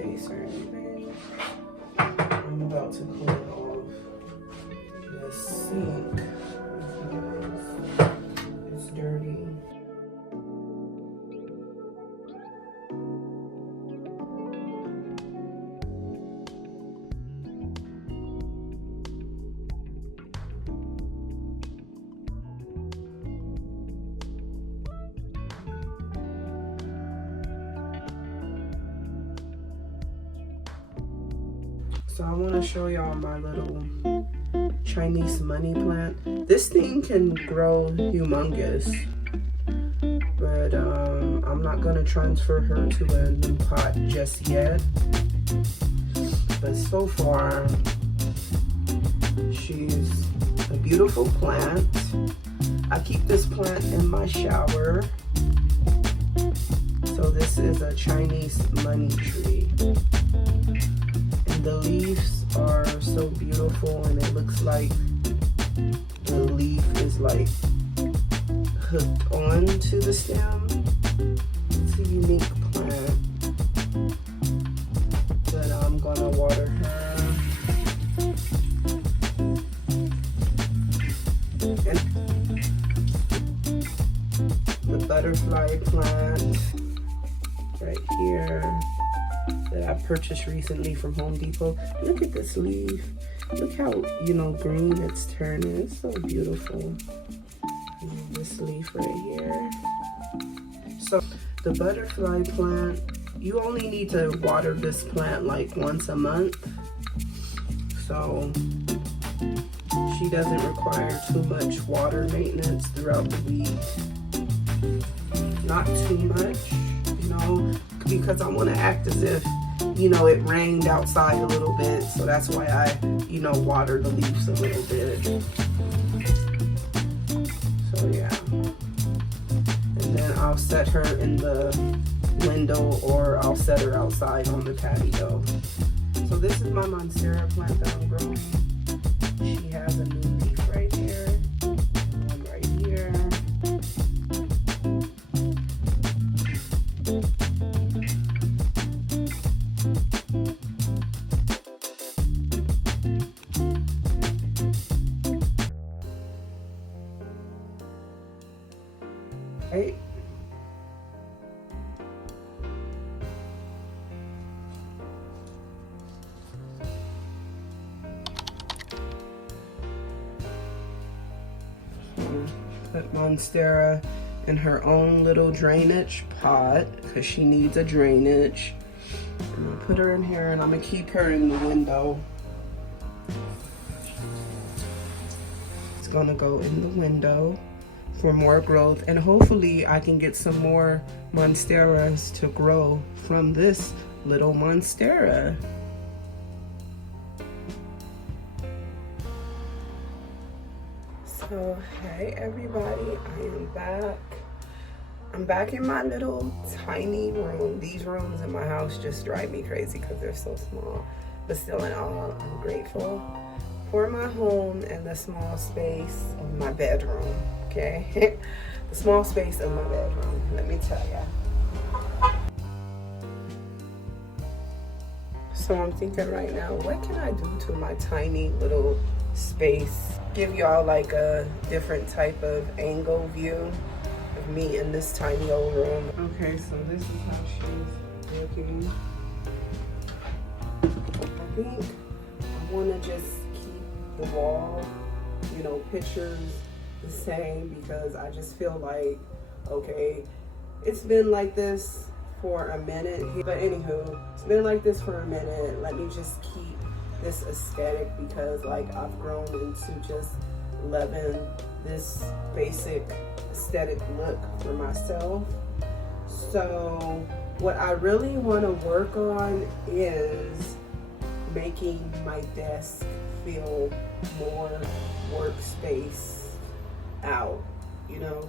face or anything. I'm about to clean off the sink because it's dirty. So I want to show y'all my little Chinese money plant. This thing can grow humongous, but I'm not gonna transfer her to a new pot just yet. But so far, she's a beautiful plant. I keep this plant in my shower. So this is a Chinese money tree. The leaves are so beautiful, and it looks like the leaf is like hooked on to the stem. It's a unique plant, but I'm gonna water her. And the butterfly plant right here that I purchased recently from Home Depot. Look at this leaf. Look how, green it's turning. It's so beautiful. And this leaf right here. So the butterfly plant, you only need to water this plant like once a month. So she doesn't require too much water maintenance throughout the week. Not too much, because I want to act as if it rained outside a little bit, so that's why I water the leaves a little bit. So yeah, and then I'll set her in the window, or I'll set her outside on the patio. So this is my Monstera plant that I'm growing. She has a new leaf right here, and one right here. Right. Put Monstera in her own little drainage pot because she needs a drainage. I'm gonna put her in here, and I'm gonna keep her in the window. It's gonna go in the window for more growth, and hopefully I can get some more Monsteras to grow from this little Monstera. So hey everybody, I am back. I'm back in my little tiny room. These rooms in my house just drive me crazy because they're so small, but still in all, I'm grateful for my home and the small space of my bedroom. Okay, the small space of my bedroom, let me tell ya. So I'm thinking right now, what can I do to my tiny little space? Give y'all like a different type of angle view of me in this tiny old room. Okay, so this is how she's looking. I think I want to just keep the wall, pictures the same, because I just feel like, okay, it's been like this for a minute, but anywho, it's been like this for a minute. Let me just keep this aesthetic, because like I've grown into just loving this basic aesthetic look for myself. So what I really want to work on is making my desk feel more workspace out,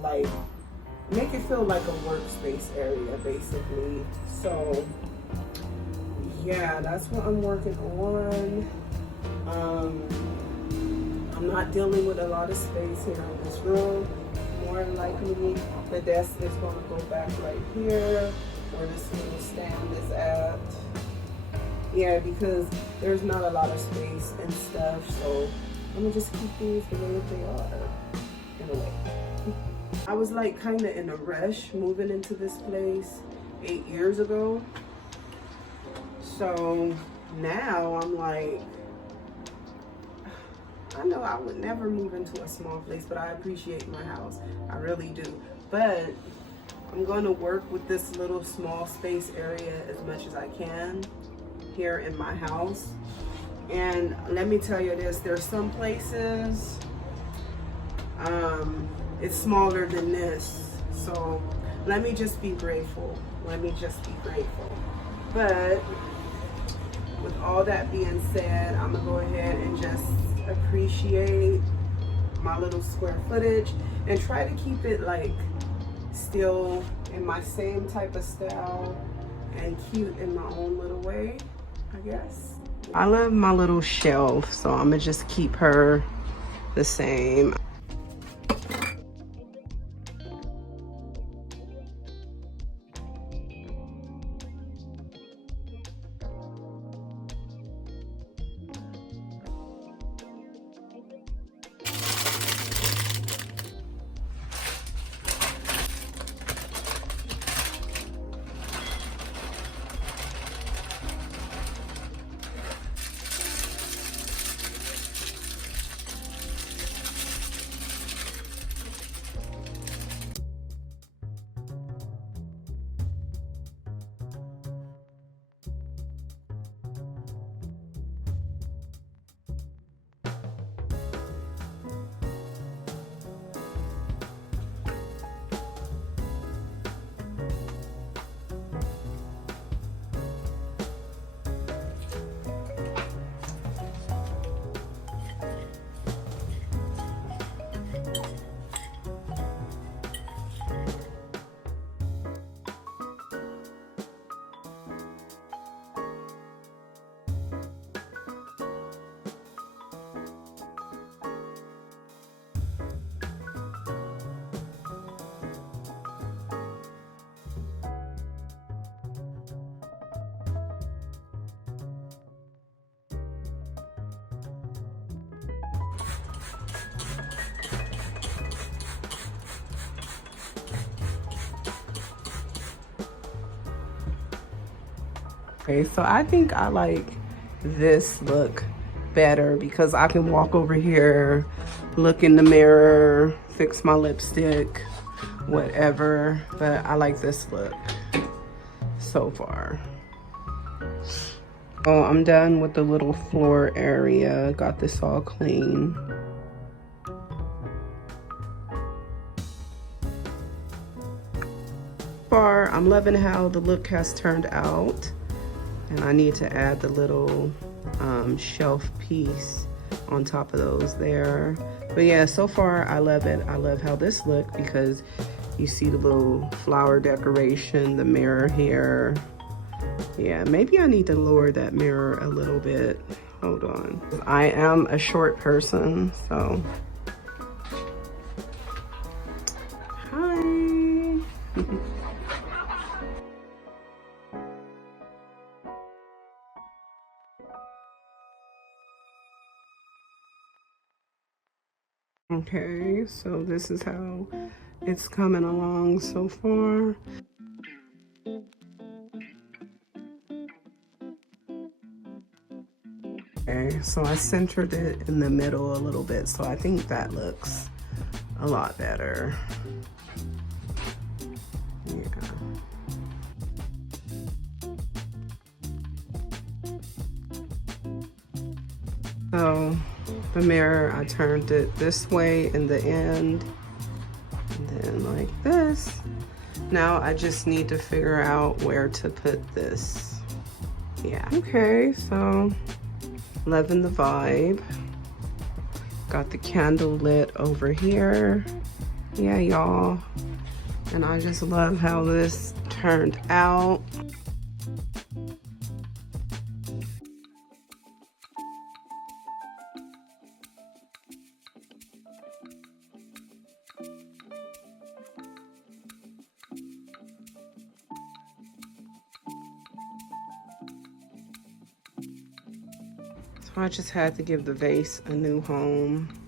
like make it feel like a workspace area basically. So yeah, that's what I'm working on. I'm not dealing with a lot of space here in this room. More than likely the desk is going to go back right here where this little stand is at. Yeah, because there's not a lot of space and stuff, so I'm gonna just keep these the way that they are, in a way. I was like kind of in a rush moving into this place 8 years ago. So now I'm like, I know I would never move into a small place, but I appreciate my house. I really do. But I'm going to work with this little small space area as much as I can here in my house. And let me tell you this, there's some places it's smaller than this. So let me just be grateful. Let me just be grateful. But with all that being said, I'm gonna go ahead and just appreciate my little square footage and try to keep it like still in my same type of style and cute in my own little way, I guess. I love my little shelf, so I'm gonna just keep her the same. Okay, so I think I like this look better because I can walk over here, look in the mirror, fix my lipstick, whatever. But I like this look so far. Oh, I'm done with the little floor area. Got this all clean. Far, I'm loving how the look has turned out. And I need to add the little shelf piece on top of those there. But yeah, so far I love it. I love how this look because you see the little flower decoration, the mirror here. Yeah, maybe I need to lower that mirror a little bit. Hold on. I am a short person, so. Hi. Okay, so this is how it's coming along so far. Okay, so I centered it in the middle a little bit, so I think that looks a lot better. Yeah. So the mirror, I turned it this way in the end, and then like this. Now I just need to figure out where to put this. Yeah. Okay, so loving the vibe. Got the candle lit over here. Yeah, y'all. And I just love how this turned out. So I just had to give the vase a new home.